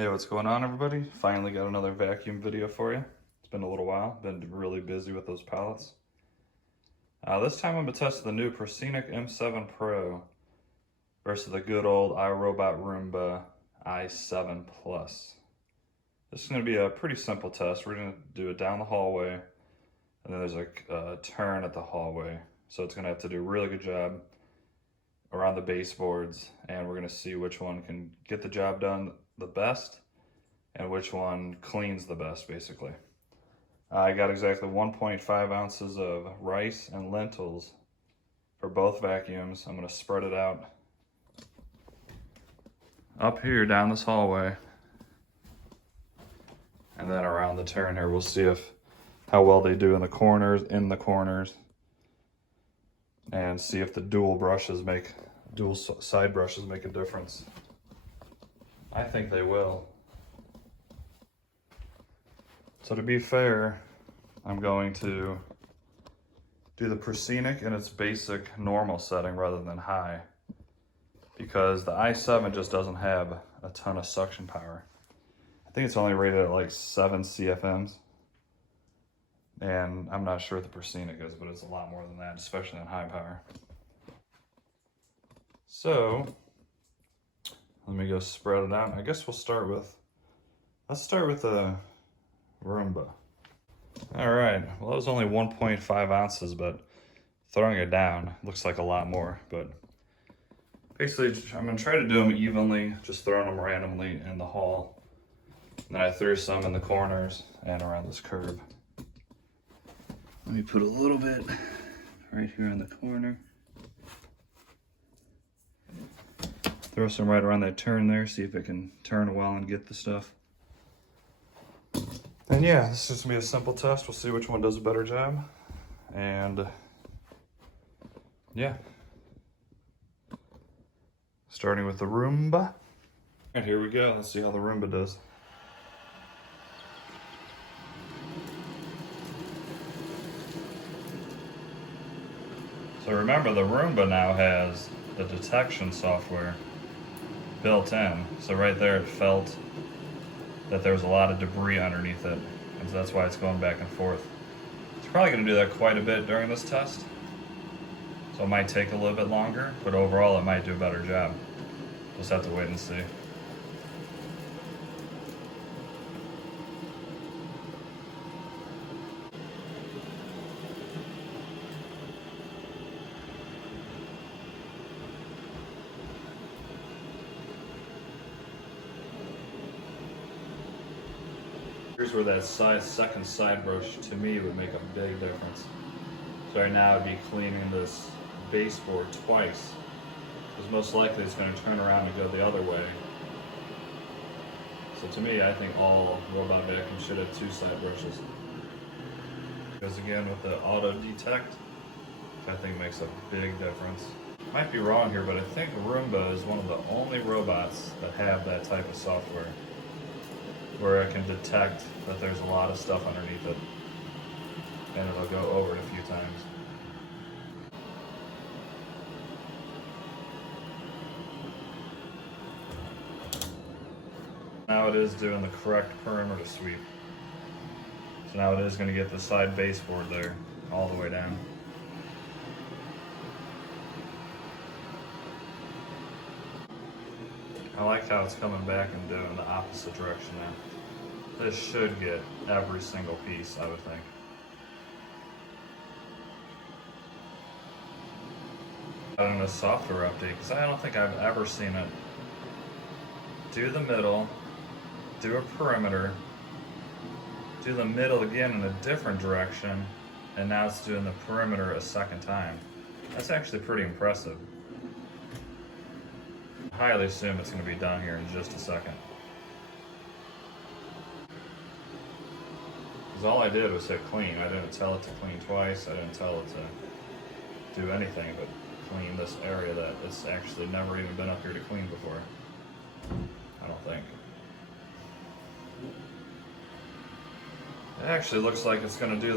Hey, what's going on, everybody? Finally got another vacuum video for you. It's been a little while, been really busy with those pallets. This time I'm going to test the new Proscenic M7 PRO versus the good old iRobot Roomba i7 Plus. This is going to be a pretty simple test. We're going to do it down the hallway, and then there's a turn at the hallway. So it's going to have to do a really good job around the baseboards, and we're going to see which one can get the job done the best and which one cleans the best, basically. I got exactly 1.5 ounces of rice and lentils for both vacuums. I'm going to spread it out up here down this hallway, and then around the turn here. We'll see how well they do in the corners, and see if the dual side brushes make a difference. I think they will. So to be fair, I'm going to do the Proscenic in its basic normal setting rather than high, because the i7 just doesn't have a ton of suction power. I think it's only rated at like 7 CFMs, and I'm not sure what the Proscenic is, but it's a lot more than that, especially in high power. So let me go spread it out. I guess let's start with the Roomba. All right, well, that was only 1.5 ounces, but throwing it down looks like a lot more. But basically, I'm gonna try to do them evenly, just throwing them randomly in the hall. And then I threw some in the corners and around this curb. Let me put a little bit right here in the corner. Throw some right around that turn there, see if it can turn well and get the stuff. And yeah, this is just gonna be a simple test. We'll see which one does a better job. And yeah. Starting with the Roomba. And here we go, let's see how the Roomba does. So remember, the Roomba now has the detection software built in. So right there it felt that there was a lot of debris underneath it, and so that's why it's going back and forth. It's probably going to do that quite a bit during this test, so it might take a little bit longer, but overall it might do a better job. Just have to wait and see. Here's where that second side brush, to me, would make a big difference. So right now I'd be cleaning this baseboard twice, because most likely it's going to turn around and go the other way. So to me, I think all robot vacuums should have 2 side brushes. Because again, with the auto detect, I think makes a big difference. Might be wrong here, but I think Roomba is one of the only robots that have that type of software, where it can detect that there's a lot of stuff underneath it, and it'll go over it a few times. Now it is doing the correct perimeter sweep. So now it is going to get the side baseboard there all the way down. I like how it's coming back and doing the opposite direction now. This should get every single piece, I would think. In a software update, because I don't think I've ever seen it do the middle, do a perimeter, do the middle again in a different direction, and now it's doing the perimeter a second time. That's actually pretty impressive. I highly assume it's going to be done here in just a second. Because all I did was hit clean. I didn't tell it to clean twice. I didn't tell it to do anything but clean this area that it's actually never even been up here to clean before. I don't think. It actually looks like it's going to do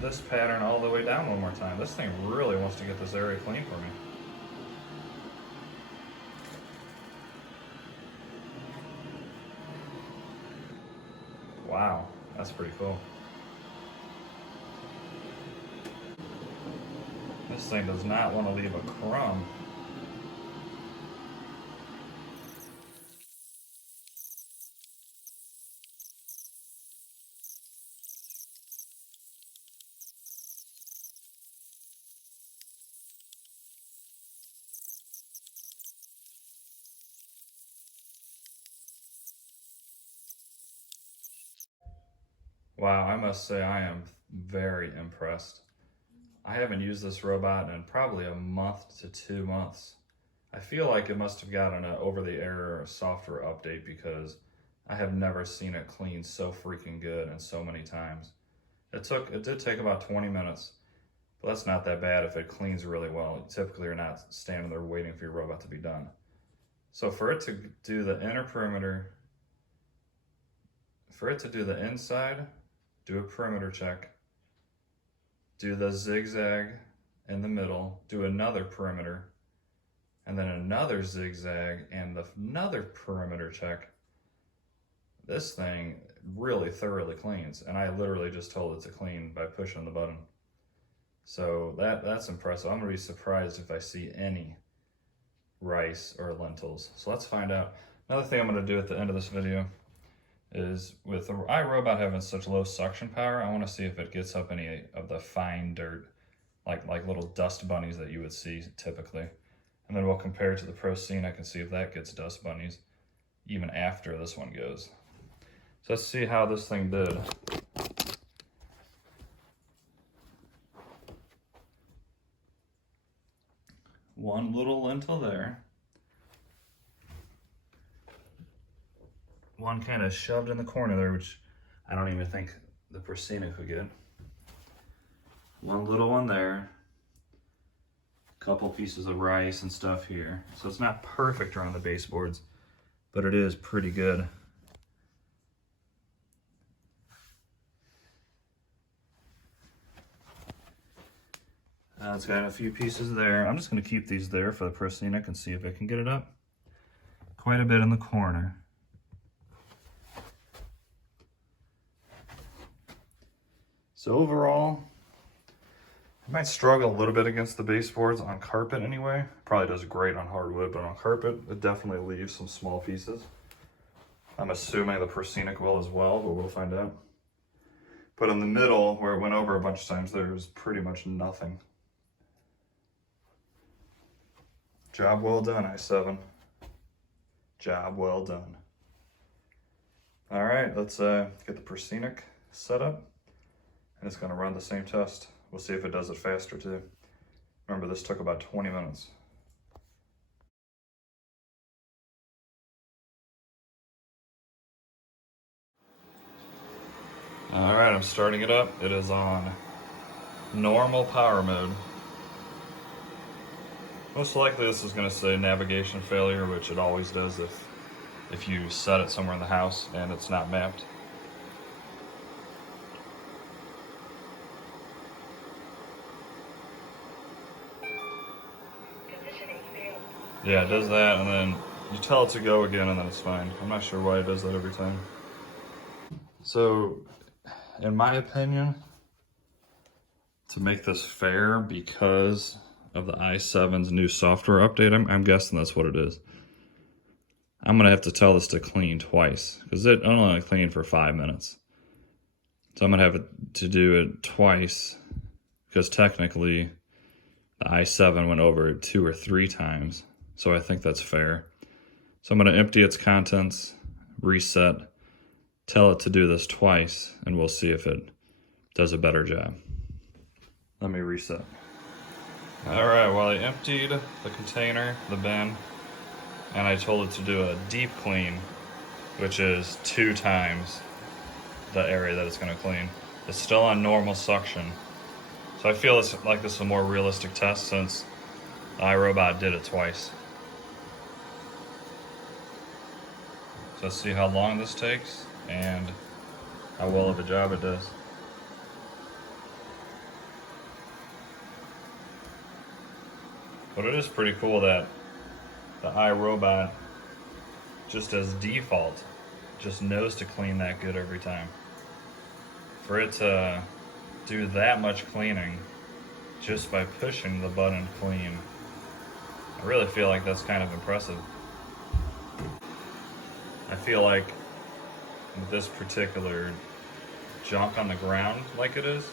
this pattern all the way down one more time. This thing really wants to get this area clean for me. Wow, that's pretty cool. This thing does not want to leave a crumb. Wow, I must say I am very impressed. I haven't used this robot in probably a month to 2 months. I feel like it must have gotten an over-the-air software update because I have never seen it clean so freaking good and so many times. It did take about 20 minutes, but that's not that bad if it cleans really well. Typically you're not standing there waiting for your robot to be done. So for it to do the inner perimeter, for it to do the inside, do a perimeter check, do the zigzag in the middle, do another perimeter, and then another zigzag and another perimeter check. This thing really thoroughly cleans, and I literally just told it to clean by pushing the button. So that's impressive. I'm gonna be surprised if I see any rice or lentils. So let's find out. Another thing I'm gonna do at the end of this video is, with the iRobot having such low suction power, I want to see if it gets up any of the fine dirt, like little dust bunnies that you would see typically. And then we'll compare it to the Proscenic and see if that gets dust bunnies even after this one goes. So let's see how this thing did. One little lentil there. One kind of shoved in the corner there, which I don't even think the Proscenic would get. One little one there. A couple pieces of rice and stuff here. So it's not perfect around the baseboards, but it is pretty good. It's got a few pieces there. I'm just going to keep these there for the Proscenic and see if I can get it up. Quite a bit in the corner. So overall, I might struggle a little bit against the baseboards on carpet anyway. Probably does great on hardwood, but on carpet, it definitely leaves some small pieces. I'm assuming the Proscenic will as well, but we'll find out. But in the middle, where it went over a bunch of times, there's pretty much nothing. Job well done, i7. Job well done. All right, let's get the Proscenic set up. And it's going to run the same test. We'll see if it does it faster too. Remember, this took about 20 minutes. All right, I'm starting it up. It is on normal power mode. Most likely this is going to say navigation failure, which it always does if you set it somewhere in the house and it's not mapped. Yeah, it does that, and then you tell it to go again, and then it's fine. I'm not sure why it does that every time. So, in my opinion, to make this fair, because of the i7's new software update, I'm guessing that's what it is. I'm gonna have to tell this to clean twice, because it only cleaned for 5 minutes. So I'm gonna have to do it twice, because technically the i7 went over it 2 or 3 times. So I think that's fair. So I'm going to empty its contents, reset, tell it to do this twice, and we'll see if it does a better job. Let me reset. All right, well, I emptied the container, the bin, and I told it to do a deep clean, which is 2 times the area that it's going to clean. It's still on normal suction. So I feel like this is a more realistic test since iRobot did it twice. So let's see how long this takes and how well of a job it does. But it is pretty cool that the iRobot, just as default, just knows to clean that good every time. For it to do that much cleaning just by pushing the button clean, I really feel like that's kind of impressive. I feel like with this particular junk on the ground like it is,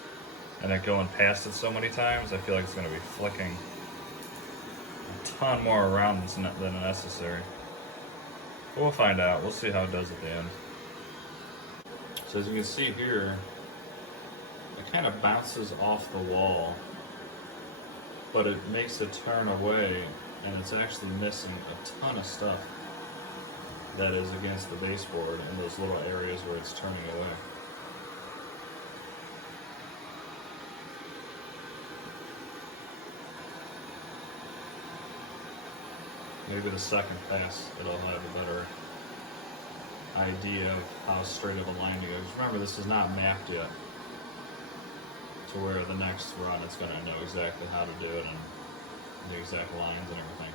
and it going past it so many times, I feel like it's going to be flicking a ton more around than necessary. But we'll find out. We'll see how it does at the end. So as you can see here, it kind of bounces off the wall, but it makes it turn away, and it's actually missing a ton of stuff that is against the baseboard in those little areas where it's turning away. Maybe the second pass it'll have a better idea of how straight of a line to go. Just remember, this is not mapped yet to where the next run it's going to know exactly how to do it and the exact lines and everything.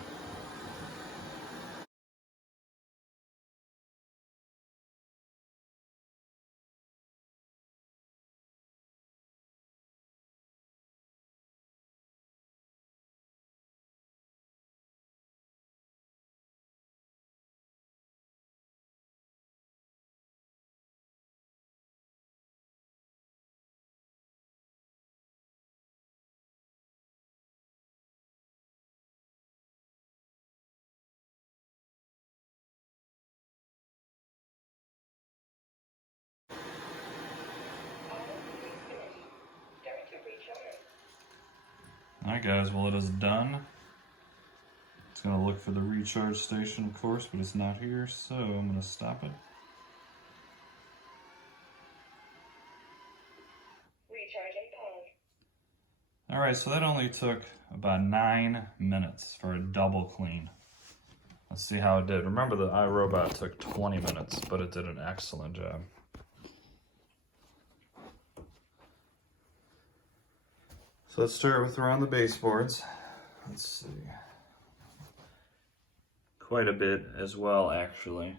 Alright guys, well it is done. It's going to look for the recharge station, of course, but it's not here, so I'm going to stop it. Recharging pause. Alright, so that only took about 9 minutes for a double clean. Let's see how it did. Remember, the iRobot took 20 minutes, but it did an excellent job. So let's start with around the baseboards. Let's see. Quite a bit as well, actually.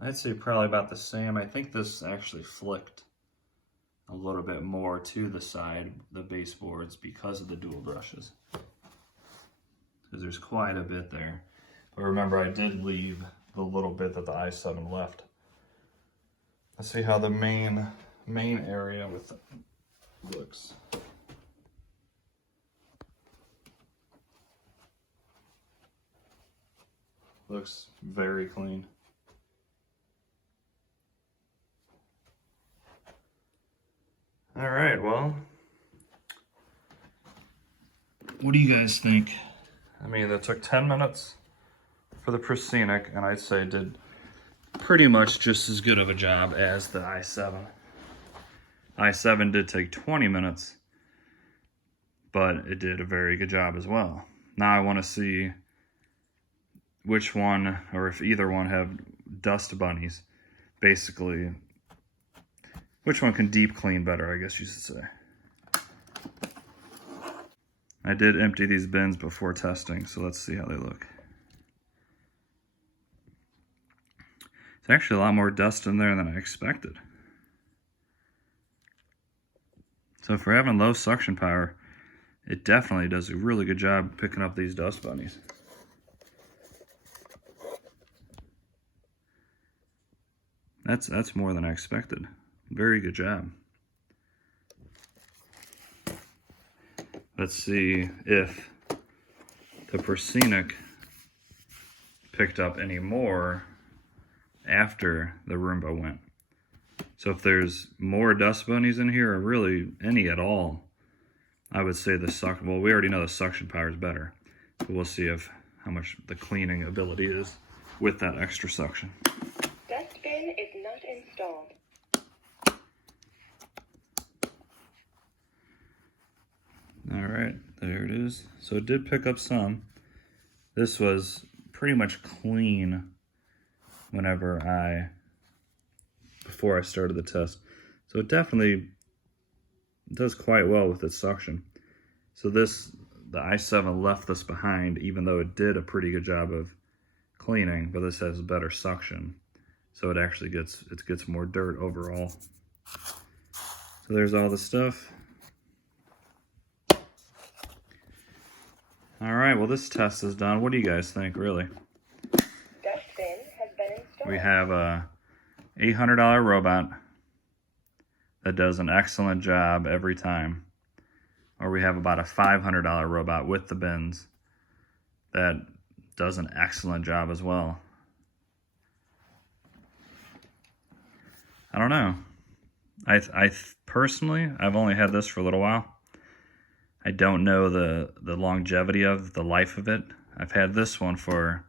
I'd say probably about the same. I think this actually flicked a little bit more to the side, the baseboards, because of the dual brushes. Because there's quite a bit there. But remember, I did leave the little bit that the i7 left. Let's see how the main area with it looks. Looks very clean. All right, well, what do you guys think? I mean, it took 10 minutes for the Proscenic, and I'd say it did pretty much just as good of a job as the i7. i7 did take 20 minutes, but it did a very good job as well. Now I want to see which one, or if either one have dust bunnies, basically. Which one can deep clean better, I guess you should say. I did empty these bins before testing, so let's see how they look. There's actually a lot more dust in there than I expected. So if we're having low suction power, it definitely does a really good job picking up these dust bunnies. That's more than I expected. Very good job. Let's see if the Proscenic picked up any more after the Roomba went. So if there's more dust bunnies in here, or really any at all, I would say the suction, well, we already know the suction power is better, but we'll see how much the cleaning ability is with that extra suction. Dust bin is not installed. All right, there it is. So it did pick up some. This was pretty much clean whenever I before I started the test. So it definitely does quite well with its suction. So the i7 left this behind, even though it did a pretty good job of cleaning, but this has better suction. So it actually gets more dirt overall. So there's all the stuff. All right, well, this test is done. What do you guys think, really? Dustbin has been installed. We have a $800 robot that does an excellent job every time. Or we have about a $500 robot with the bins that does an excellent job as well. I don't know. I personally, I've only had this for a little while. I don't know the longevity of the life of it. I've had this one for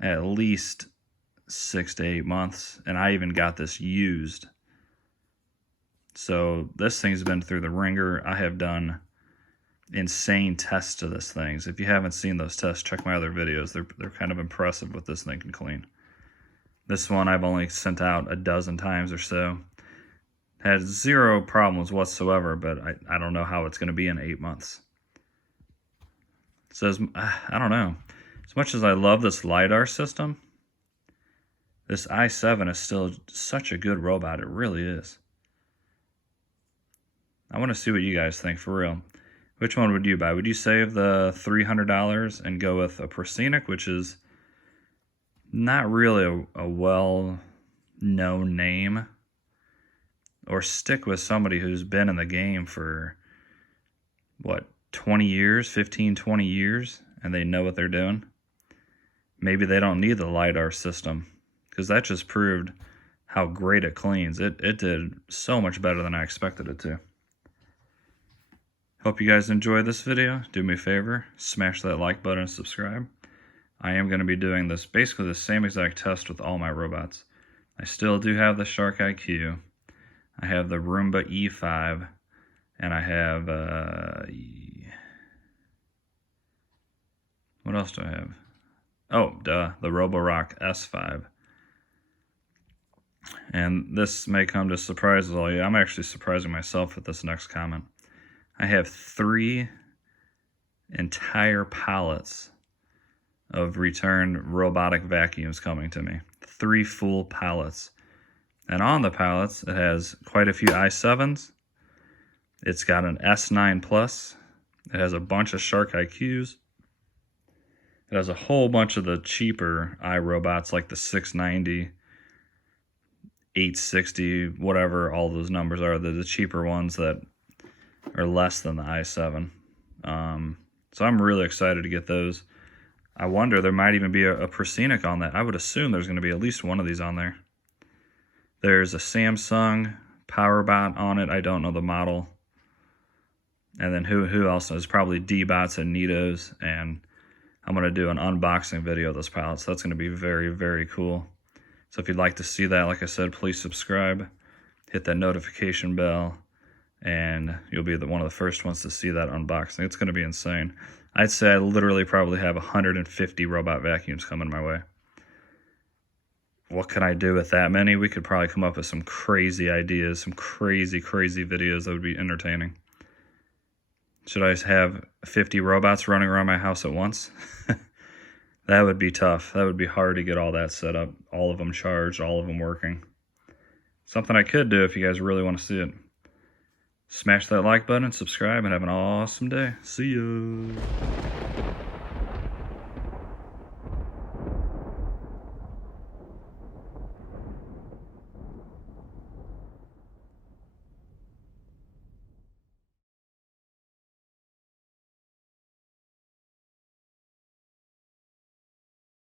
at least 6 to 8 months, and I even got this used. So this thing's been through the ringer. I have done insane tests to this thing. If you haven't seen those tests, check my other videos. They're kind of impressive what this thing can clean. This one I've only sent out a dozen times or so. Had zero problems whatsoever, but I don't know how it's going to be in 8 months. It says, I don't know. As much as I love this LiDAR system, this i7 is still such a good robot. It really is. I want to see what you guys think, for real. Which one would you buy? Would you save the $300 and go with a Proscenic, which is not really a well-known name? Or stick with somebody who's been in the game for, what, 20 years, 15, 20 years, and they know what they're doing? Maybe they don't need the LiDAR system, because that just proved how great it cleans. It did so much better than I expected it to. Hope you guys enjoyed this video. Do me a favor, smash that like button and subscribe. I am going to be doing this, basically the same exact test with all my robots. I still do have the Shark IQ. I have the ROOMBA E5, and I have, what else do I have? Oh, duh, the Roborock S5. And this may come to surprise all you. I'm actually surprising myself with this next comment. I have 3 entire pallets of returned robotic vacuums coming to me. 3 full pallets. And on the pallets, it has quite a few i7s. It's got an S9 Plus. It has a bunch of Shark IQs. It has a whole bunch of the cheaper iRobots, like the 690, 860, whatever all those numbers are. They're the cheaper ones that are less than the i7. So I'm really excited to get those. I wonder, there might even be a Proscenic on that. I would assume there's going to be at least one of these on there. There's a Samsung PowerBot on it. I don't know the model. And then who else knows? Probably D-Bots and Nitos. And I'm going to do an unboxing video of those pallets. That's going to be very, very cool. So if you'd like to see that, like I said, please subscribe. Hit that notification bell. And you'll be one of the first ones to see that unboxing. It's going to be insane. I'd say I literally probably have 150 robot vacuums coming my way. What can I do with that many? We could probably come up with some crazy ideas, some crazy, crazy videos that would be entertaining. Should I have 50 robots running around my house at once? That would be tough. That would be hard to get all that set up, all of them charged, all of them working. Something I could do if you guys really want to see it. Smash that like button, subscribe, and have an awesome day. See ya.